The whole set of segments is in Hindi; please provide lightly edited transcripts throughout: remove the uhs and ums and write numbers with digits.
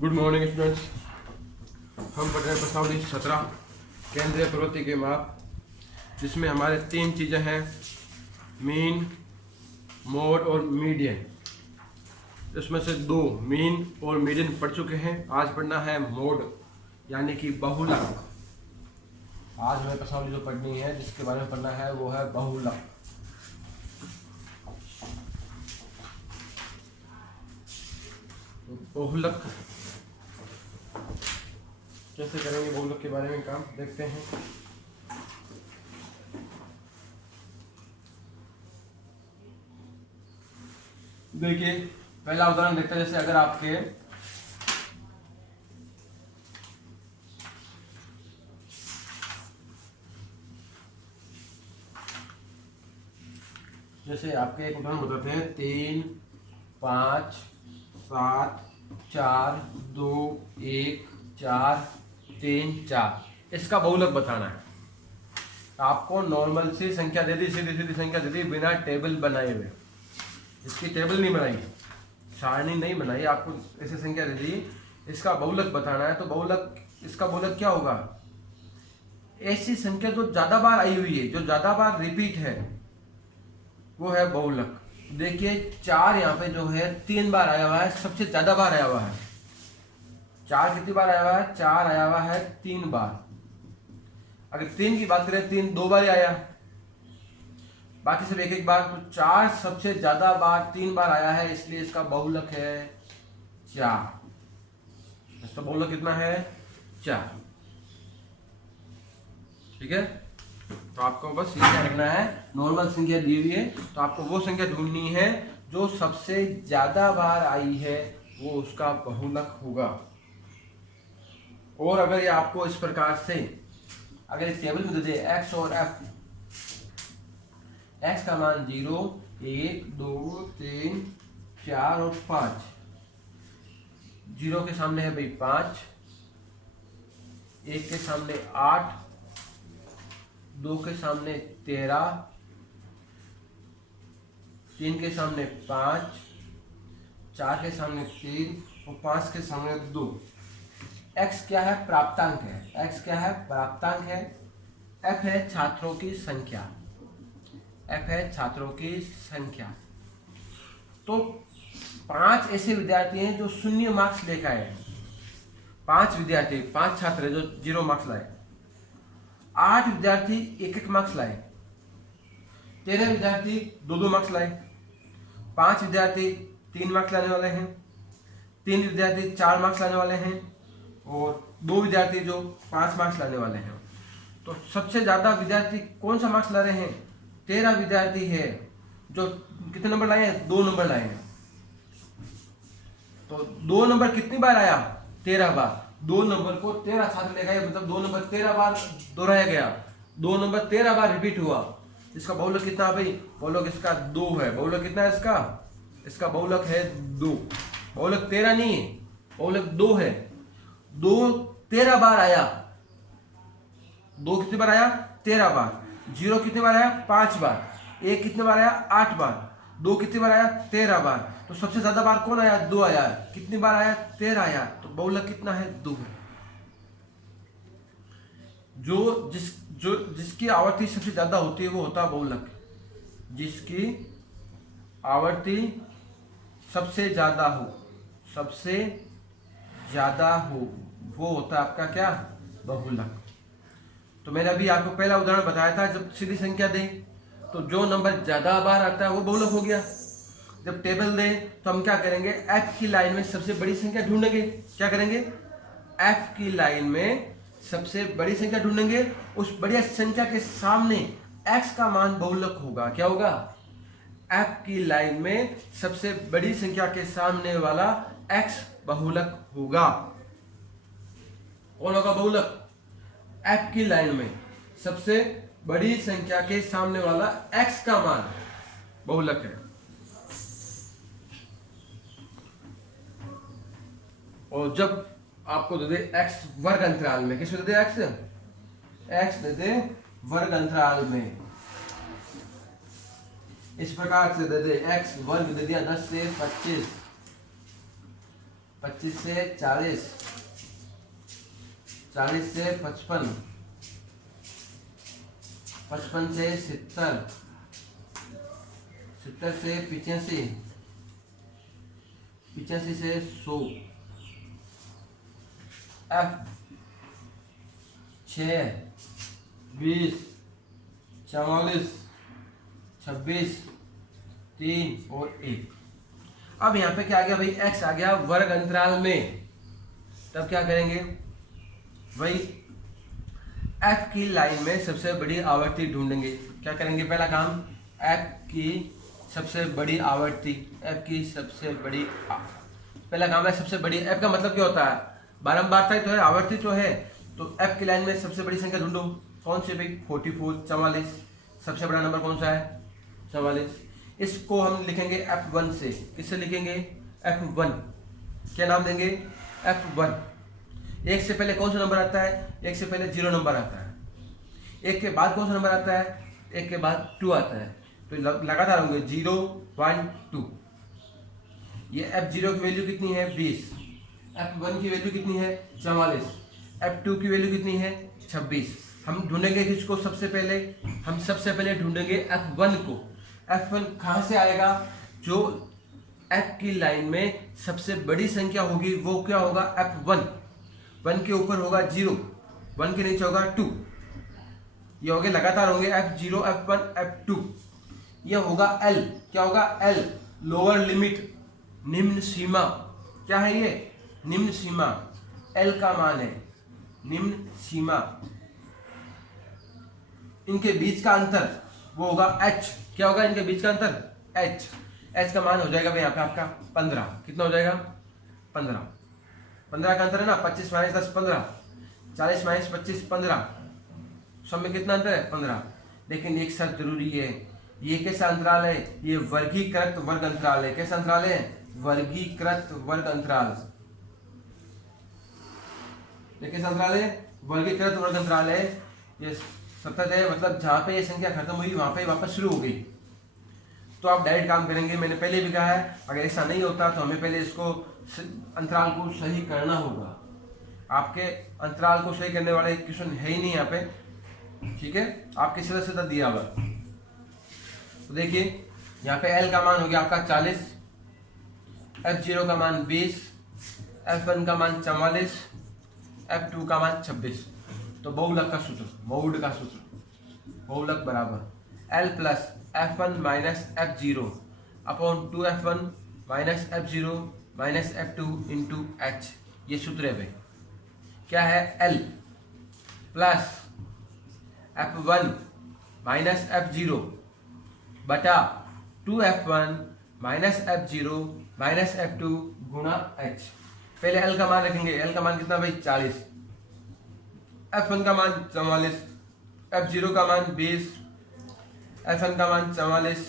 Good morning students. हम पढ़ रहे हैं प्रश्नावली 17 केंद्रीय प्रवृत्ति के माप, जिसमें हमारे तीन चीज़ें हैं, मीन, मोड और मीडियन। इसमें से दो मीन और मीडियन पढ़ चुके हैं। आज पढ़ना है मोड यानी कि बहुलक। आज हमें प्रश्नावली जो पढ़नी है, जिसके बारे में पढ़ना है, वो है बहुलक। बहुलक कैसे करेंगे, बहुलक के बारे में काम देखते हैं। देखिए, पहला उदाहरण देखते हैं। जैसे अगर आपके एक उदाहरण बताते हैं, 3, 5, 7, 4, 2, 1, 4, 3, 4। इसका बहुलक बताना है। आपको नॉर्मल सी संख्या दे दी, सीधी सीधी संख्या दे दी, बिना टेबल बनाए हुए। इसकी टेबल नहीं बनाई, सारणी नहीं बनाई, आपको ऐसी संख्या दे दी, इसका बहुलक बताना है। तो बहुलक, इसका बहुलक क्या होगा? ऐसी संख्या जो ज्यादा बार आई हुई है, जो ज्यादा बार रिपीट है, वो है बहुलक। देखिए 4 यहाँ पे जो है 3 बार आया हुआ है, सबसे ज्यादा बार आया हुआ है। 4 कितनी बार आया हुआ है? 4 आया हुआ है 3 बार। अगर 3 की बात करें, 3 2 बार आया, बाकी सब एक एक बार। तो 4 सबसे ज्यादा बार 3 बार आया है, इसलिए इसका बहुलक है 4। इसका बहुलक कितना है? 4। ठीक है। तो आपको बस ये क्या रखना है, नॉर्मल संख्या दी हुई है, तो आपको वो संख्या ढूंढनी है जो सबसे ज्यादा बार आई है, वो उसका बहुलक होगा। और अगर ये आपको इस प्रकार से, अगर इस टेबल में दे दे x और f, x का मान 0, 1, 2, 3, 4 और 5। 0 के सामने है भाई 5, 1 के सामने 8, 2 के सामने 13, 3 के सामने 5, 4 के सामने 3 और 5 के सामने 2। x क्या है? प्राप्तांक है। x क्या है? प्राप्तांक है। f है छात्रों की संख्या। f है छात्रों की संख्या। तो 5 ऐसे विद्यार्थी हैं जो 0 मार्क्स लेकर आए। 5 विद्यार्थी, 5 छात्र जो 0 मार्क्स लाए। 8 विद्यार्थी 1-1 मार्क्स लाए। 13 विद्यार्थी 2-2 मार्क्स लाए। 5 विद्यार्थी 3 मार्क्स लाने वाले हैं। 3 विद्यार्थी 4 मार्क्स लाने वाले हैं और 2 विद्यार्थी जो 5 मार्क्स लाने वाले हैं। तो सबसे ज्यादा विद्यार्थी कौन सा मार्क्स ला रहे हैं? 13 विद्यार्थी है जो कितने नंबर लाए हैं? 2 नंबर लाए हैं। तो 2 नंबर कितनी बार आया? 13 बार। 2 नंबर को 13 छात्र ले गए, मतलब 2 नंबर 13 बार दोहराया गया। 2 नंबर 13 बार रिपीट हुआ। इसका बहुलक कितना भाई? बहुलक इसका 2 है। बहुलक कितना है इसका? इसका बहुलक है 2। बहुलक 13 नहीं है, बहुलक 2 है। 2 13 बार आया। 2 कितनी बार आया? 13 बार। 0 कितनी बार आया? 5 बार। 1 कितनी बार आया? 8 बार। 2 कितनी बार आया? 13 बार। तो सबसे ज्यादा बार कौन आया? 2 आया। कितनी बार आया? 13 आया। तो बहुलक कितना है? 2 है। जिसकी आवर्ती सबसे ज्यादा होती है, वो होता है बहुलक। जिसकी आवर्ती सबसे ज्यादा हो, सबसे ज्यादा हो, वो होता है आपका क्या? बहुलक। तो मैंने अभी आपको पहला उदाहरण बताया था, जब सीधी संख्या दे तो जो नंबर ज्यादा बार आता है वो बहुलक हो गया। जब टेबल दे तो हम क्या करेंगे? f की लाइन में सबसे बड़ी संख्या ढूंढेंगे। क्या करेंगे? f की लाइन में सबसे बड़ी संख्या ढूंढेंगे। उस बड़ी संख्या के सामने x का मान बहुलक होगा। क्या होगा? f की लाइन में सबसे बड़ी संख्या के सामने वाला x बहुलक होगा। कौन होगा बहुलक? f की लाइन में सबसे बड़ी संख्या के सामने वाला x का मान बहुलक है। और जब आपको दे दे x वर्ग अंतराल में, किसमें दे दे? x दे दे वर्ग अंतराल में। इस प्रकार से दे दे x वर्ग दे दिया 10 से 25, 25 से 40, 40 से 55, 55 से 70, 70 से 85, 85 से 100, F 6, 20, 44, 26, 3 और 1। अब यहाँ पे क्या आ गया भाई, x आ गया वर्ग अंतराल में। तब क्या करेंगे भाई, f की लाइन में सबसे बड़ी आवर्ती ढूंढेंगे। क्या करेंगे, पहला काम f की सबसे बड़ी आवर्ती, f की सबसे बड़ी पहला काम है सबसे बड़ी। f का मतलब क्या होता है, बारंबारता ही तो है, आवर्ती तो है। तो f की लाइन में सबसे बड़ी संख्या ढूंढो। कौन सी भाई, 44, 44। सबसे बड़ा नंबर कौन सा है, 44। इसको हम लिखेंगे F1 से। किससे लिखेंगे, F1। क्या नाम देंगे, F1। एक से पहले कौन सा नंबर आता है, एक से पहले 0 नंबर आता है। एक के बाद कौन सा नंबर आता है, एक के बाद 2 आता है। तो लगातार होंगे 0, 1, 2। ये F0 की वैल्यू कितनी है, 20। F1 की वैल्यू कितनी है, 44। F2 की वैल्यू कितनी है, 26। हम ढूंढेंगे किसको सबसे पहले, हम सबसे पहले ढूंढेंगे F1 को। F1 कहाँ से आएगा, जो F की लाइन में सबसे बड़ी संख्या होगी वो क्या होगा, F1। 1 के ऊपर होगा 0, 1 के नीचे होगा 2। ये होंगे लगातार होंगे F0, F1, F2। ये होगा L। क्या होगा, L लोअर लिमिट, निम्न सीमा। क्या है ये, निम्न सीमा। L का मान है निम्न सीमा। इनके बीच का अंतर वो होगा h। क्या होगा इनके बीच का अंतर, h। h का मान हो जाएगा भाई यहाँ पे आपका 15। कितना हो जाएगा, 15। 15 का अंतर है ना, 25 माइनस 10 15, 40 माइनस 25 15। सब में कितना अंतर है, 15। लेकिन एक शर्त जरूरी है, ये कैसा अंतराल है, ये वर्गीकृत वर्ग अंतराल है। कैसा अंतराल है, वर्गीकृत वर्ग अंतराल। ये कैसा अंतराल है, वर्गीकृत वर्ग अंतराल है। ये सतत है, मतलब जहां पे ये संख्या खत्म हुई वहां पे वापस शुरू हो गई। तो आप डायरेक्ट काम करेंगे। मैंने पहले भी कहा है, अगर ऐसा नहीं होता तो हमें पहले इसको अंतराल को सही करना होगा। आपके अंतराल को सही करने वाले क्वेश्चन है ही नहीं यहाँ पे, ठीक है, आपके सीधा सीधा दिया हुआ। तो देखिए यहाँ पे L का मान हो गया आपका 40, F0 का मान 20, F1 का मान 44, F2 का मान 26। तो बहुलक का सूत्र, मोड का सूत्र, बहुलक बराबर L plus F1 minus F0 upon 2F1 minus F0 minus F2 into H। ये सूत्र है भाई। क्या है, L plus F1 minus F0 बटा 2F1 minus F0 minus F2 गुणा H। पहले L का मान रखेंगे। L का मान कितना भाई, 40। F1 का मान 44, F0 का मान 20, F1 का मान 44,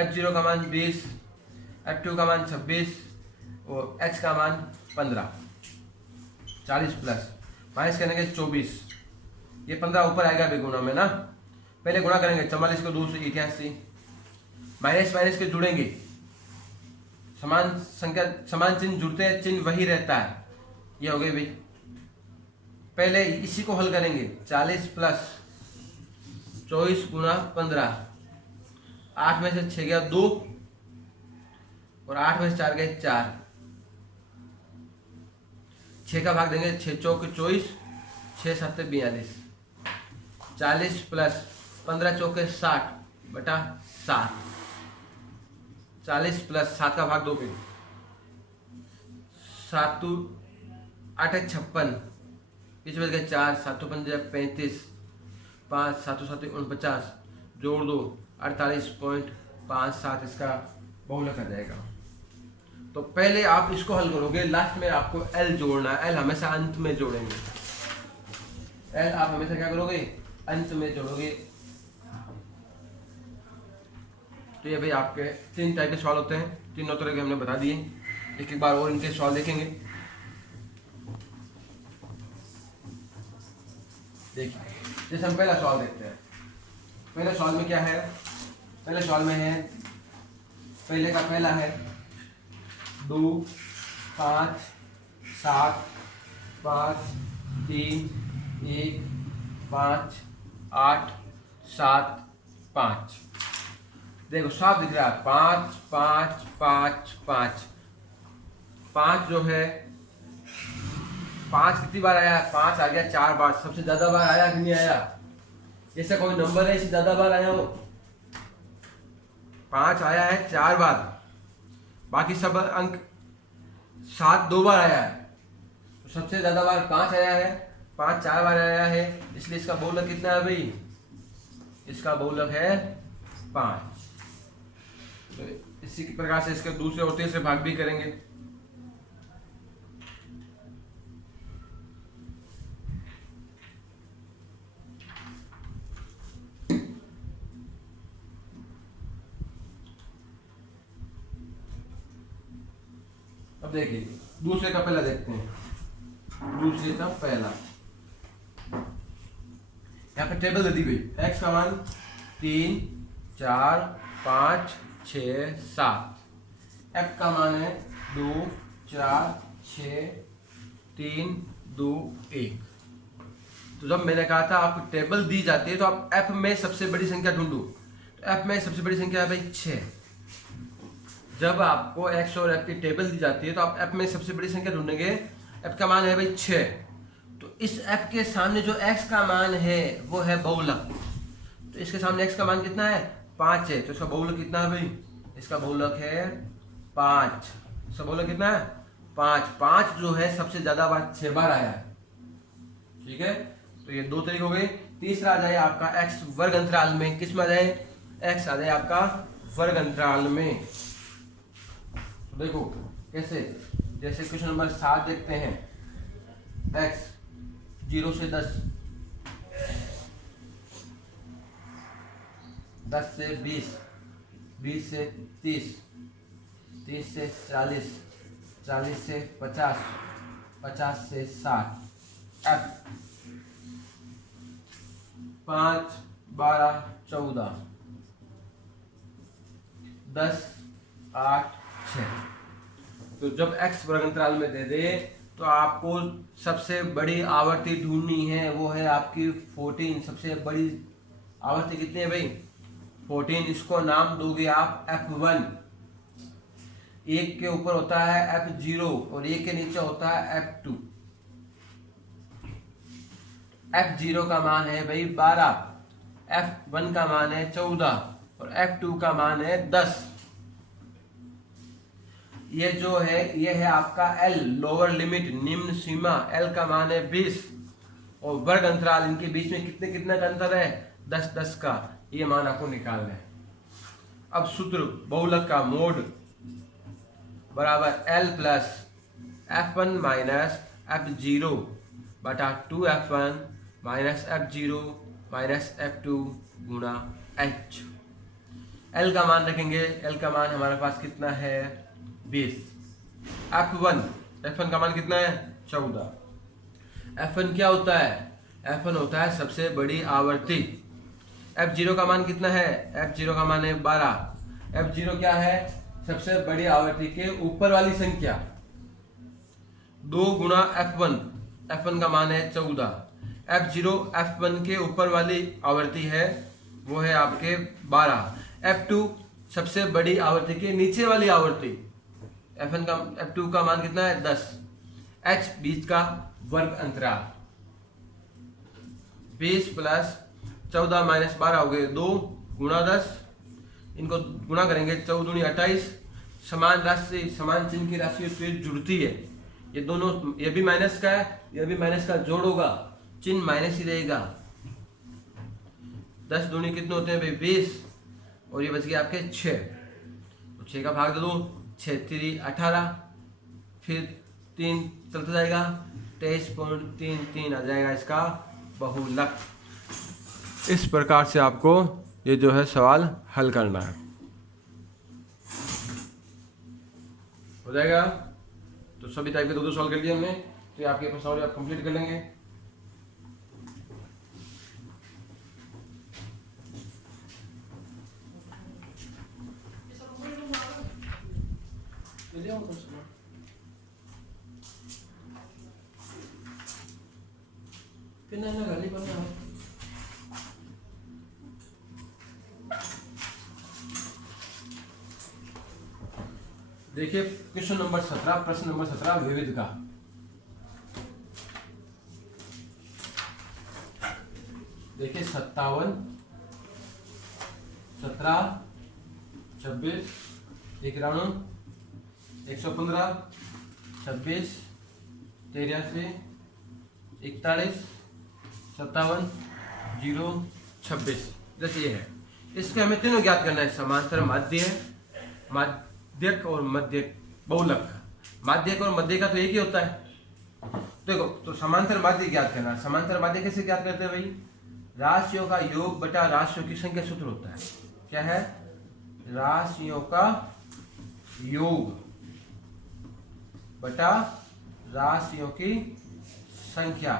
F0 का मान 20, F2 का मान 26 और H का मान 15। 40 प्लस माइनस करेंगे 24, ये 15 ऊपर आएगा भी गुणा में ना। पहले गुणा करेंगे 44 को 2 से 88, माइनस माइनस के जुड़ेंगे, समान संख्या समान चिन्ह जुड़ते हैं, चिन्ह वही रहता है। ये हो गए भाई। पहले इसी को हल करेंगे, 40 प्लस 24 गुणा 15, 8 में से 6 गया 2 और 8 में से 4 गए 4। 6 का भाग देंगे, 6 चौक 24, 6 7 42। 40 प्लस 15 चौक 60 बटा 7। 40 प्लस 7 का भाग 2 पे, 7 2 8 56, बीच में गए 4, 7 5 35, 5 7 7 49, जोड़ दो 48.57 इसका बहुलक आ जाएगा। तो पहले आप इसको हल करोगे, लास्ट में आपको L जोड़ना है। L हमेशा अंत में जोड़ेंगे। L आप हमेशा क्या करोगे, अंत में जोड़ोगे। तो ये भाई आपके 3 टाइप के सवाल होते हैं, 3 उत्तर के हमने बता दिए। एक एक बार और इनके सवाल देखेंगे। देखिए, जैसे हम पहला सवाल देखते हैं। पहले सवाल में क्या है, पहले सवाल में है, पहले का पहला है 2 5 7 5 3 1 5 8 7 5। देखो साफ दिख रहा है 5 5 5 5 5 जो है 5 कितनी बार आया? 5 आ गया 4 बार। सबसे ज्यादा बार आया कि नहीं आया? ऐसा कोई नंबर है इससे ज्यादा बार आया हो? 5 आया है 4 बार, बाकी सब अंक 7 2 बार आया है। तो सबसे ज्यादा बार 5 आया है, 5 4 बार आया है, इसलिए इसका बहुलक कितना है भाई? इसका बहुलक है 5। तो इसी प्रकार से इसके दूसरे और तीसरे भाग भी करेंगे। अब देखिए दूसरे का पहला देखते हैं। दूसरे का पहला यहाँ पे टेबल दे दी गई। x का मान 3 4 5 6 7, f का मान है 2 4 6 3 2 1। तो जब मैंने कहा था आपको टेबल दी जाती है तो आप f में सबसे बड़ी संख्या ढूंढो। तो f में सबसे बड़ी संख्या है भाई 6। जब आपको x और f की टेबल दी जाती है तो आप f में सबसे बड़ी संख्या ढूंढेंगे। f का मान है भाई 6। तो इस f के सामने जो x का मान है वो है बहुलक। तो इसके सामने x का मान कितना है? 5 है। तो इसका बहुलक कितना है भाई? इसका बहुलक है 5। इसका बहुलक कितना है? 5। 5 जो है सबसे ज्यादा बार 6 बार आया है। ठीक है, तो ये 2 तरीके हो गए। तीसरा आ जाए आपका x वर्ग अंतराल में। किस में आ जाए? x आ जाए आपका वर्ग अंतराल में। तो देखो कैसे, जैसे क्वेश्चन नंबर 7 देखते हैं। x 0 से 10, 10 से 20, 20 से 30, 30 से 40, 40 से 50, 50 से 60। f 5 12 14, 10 8 6। तो जब x वर्ग अंतराल में दे दे तो आपको सबसे बड़ी आवर्ती ढूंढनी है, वो है आपकी 14। सबसे बड़ी आवर्ती कितनी है भाई? 14। इसको नाम दोगे आप f1। एक के ऊपर होता है f0 और एक के नीचे होता है f2। f0 का मान है भाई 12, f1 का मान है 14 और f2 का मान है 10। ये जो है ये है आपका L, लोअर लिमिट, निम्न सीमा। L का मान है 20 और वर्ग अंतराल इनके बीच में कितने कितने का अंतर है? 10 10 का। ये मान आपको निकालना है। अब सूत्र बहुलक का मोड बराबर L plus f1 minus f0 बटा 2f1 minus f0 minus f2 गुणा h। L का मान रखेंगे। L का मान हमारे पास कितना है? 20। f1 का मान कितना है? 14। f1 क्या होता है? f1 होता है सबसे बड़ी आवर्ती। f0 का मान कितना है? f0 का मान है 12। f0 क्या है? सबसे बड़ी आवर्ती के ऊपर वाली संख्या। 2 गुणा f1, f1 का मान है 14। f0 f1 के ऊपर वाली आवर्ती है, वो है आपके 12। f2 सबसे बड़ी आवर्ती के नीचे वाली आवर्ती। f2 का मान कितना है? 10। h बीच का वर्ग अंतराल। 20 प्लस 14 माइनस 12 हो गए 2 गुणा 10। इनको गुणा करेंगे 14 दूनी 28। समान राशि, समान चिन्ह की राशि फिर जुड़ती है। ये दोनों, ये भी माइनस का है, ये भी माइनस का, जोड़ होगा, चिन्ह माइनस ही रहेगा। 10 दूनी कितने होते हैं भाई? 20 और ये बच गए आपके 6। तो 6 का भाग दे दो, 6 3 18, फिर 3 चलता जाएगा, 23.33 आ जाएगा इसका बहुलक। इस प्रकार से आपको ये जो है सवाल हल करना है। हो जाएगा। तो सभी टाइप के 2-2 सॉल्व कर लिए हमने। तो ये आपके पास और आप कंप्लीट कर लेंगे। कितना ना गाली पड़ना है। देखिए क्वेश्चन नंबर 17, प्रश्न नंबर 17 विविध का। देखिए 57, 17, 26, 91, 115, 26, 83, 41, 57, 0, 26। जैसे ये है, इसके हमें तीनों ज्ञात करना है, समांतर माध्य, माध्यक और मध्यक बहुलक। माध्यक और मध्य का तो एक ही होता है। देखो तो समांतर माध्य ज्ञात करना। समांतर माध्य कैसे ज्ञात करते हैं भाई? राशियों का योग बटा राशियों की संख्या सूत्र होता है। क्या है? राशियों का योग बटा राशियों की संख्या,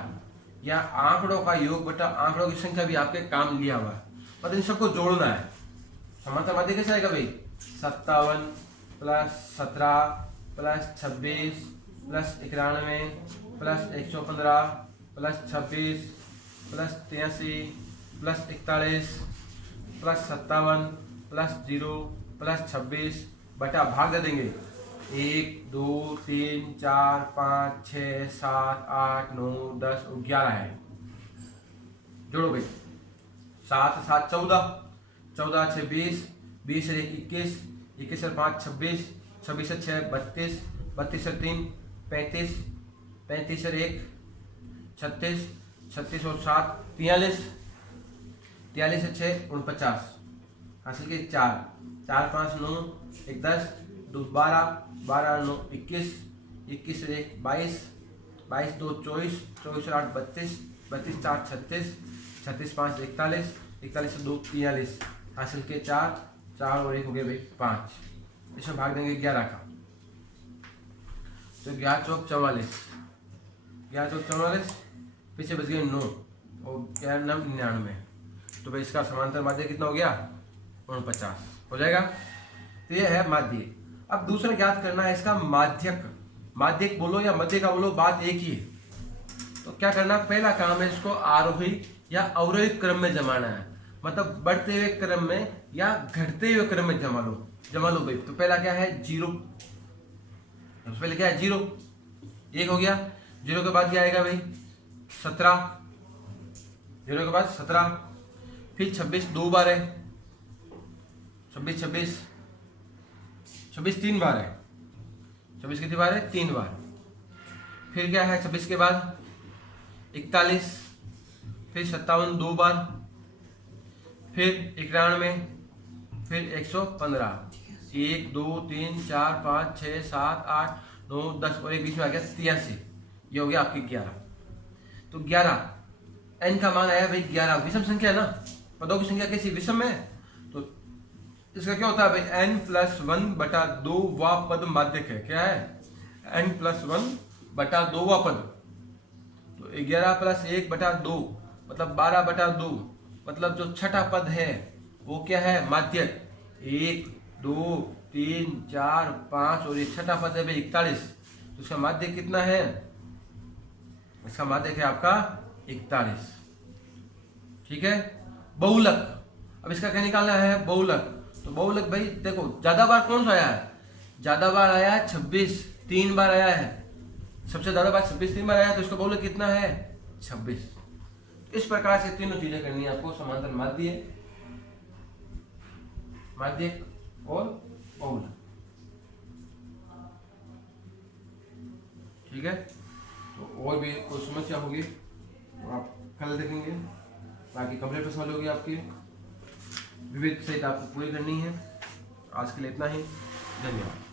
या आंकड़ों का योग बटा आंकड़ों की संख्या भी आपके काम लिया हुआ है, मतलब इन सबको जोड़ना है। समांतर माध्य कैसे आएगा भाई? 57 plus 17 plus 26 plus 91 plus 115 plus 26 plus 83 plus 41 plus 57 plus 0 plus 26 बटा भाग दे देंगे 1 2 3 4 5 6 7 8 9 10 और 11 है। जोड़ो भाई, 7 7 14, 14 6 20, 20 से 21, 21 से 5 26, 26 से 6 32, 32 से 3 35, 35 से 1 36, 36 और 7 43, 43 से 6 49, हासिल के 4 4 5 9 1 10 2 12 12 9 21, 21 से 1 22, 22 2 24, 24 से 8 32, 32 4 36, 36 5 41, 41 से 2 43, हासिल के 4 4 और 1 हो गए भाई 5। इसमें भाग देंगे 11 का, तो 11 चौक 44, 11 चौक 44, पीछे बच गए 9 और 11 9 99। तो भाई इसका समांतर माध्य कितना हो गया? 49 हो जाएगा। तो ये है माध्य। अब दूसरा ज्ञात करना है इसका माध्यक। माध्यक बोलो या मध्य का बोलो, बात एक ही है। तो क्या करना, पहला काम है इसको आरोही या अवरोही क्रम में जमाना है, मतलब बढ़ते हुए क्रम में या घटते हुए क्रम में जमा लो भाई। तो पहला क्या है? 0। सबसे पहले क्या है? 0, 1 हो गया। 0 के बाद क्या आएगा भाई? 17, 0 के बाद 17, फिर 26 2 बार है, 26 26 26 3 बार है, 26 कितनी बार है? 3 बार। फिर क्या है 26 के बाद? 41, फिर 57 2 बार, फिर 91, फिर 115, 1 2 3 4 5 6 7 8 9 10 और एक बीच में आ गया 83। ये हो गया आपकी 11। तो 11 n का मान आया भाई 11। विषम संख्या है ना, पदों की संख्या कैसी? विषम है। तो इसका क्या होता है भाई? n प्लस 1 बटा 2 वा पद माध्यक है। क्या है? n प्लस 1 बटा 2 वा पद। तो 11 प्लस 1 बटा 2 मतलब 12 बटा 2, मतलब जो छठा पद है वो क्या है? माध्यक। 1 2 3 4 5 और ये छठा पद है भाई 41। तो इसका माध्यक कितना है? इसका माध्यक है आपका 41। ठीक है। बहुलक, अब इसका क्या निकालना है? बहुलक। तो बहुलक भाई देखो ज्यादा बार कौन सा आया है? ज्यादा बार आया है 26, 3 बार आया है। सबसे ज्यादा बार 26 3 बार आया है, तो इसका बहुलक कितना है? 26। इस प्रकार से तीनों चीजें करनी है आपको, समांतर माध्य, माध्यक और बहुलक। ठीक है। तो और भी कोई समस्या होगी तो आप कल देखेंगे। बाकी कंप्लीट प्रश्न होगी आपकी विविध सहित आपको पूरी करनी है। आज के लिए इतना ही, धन्यवाद।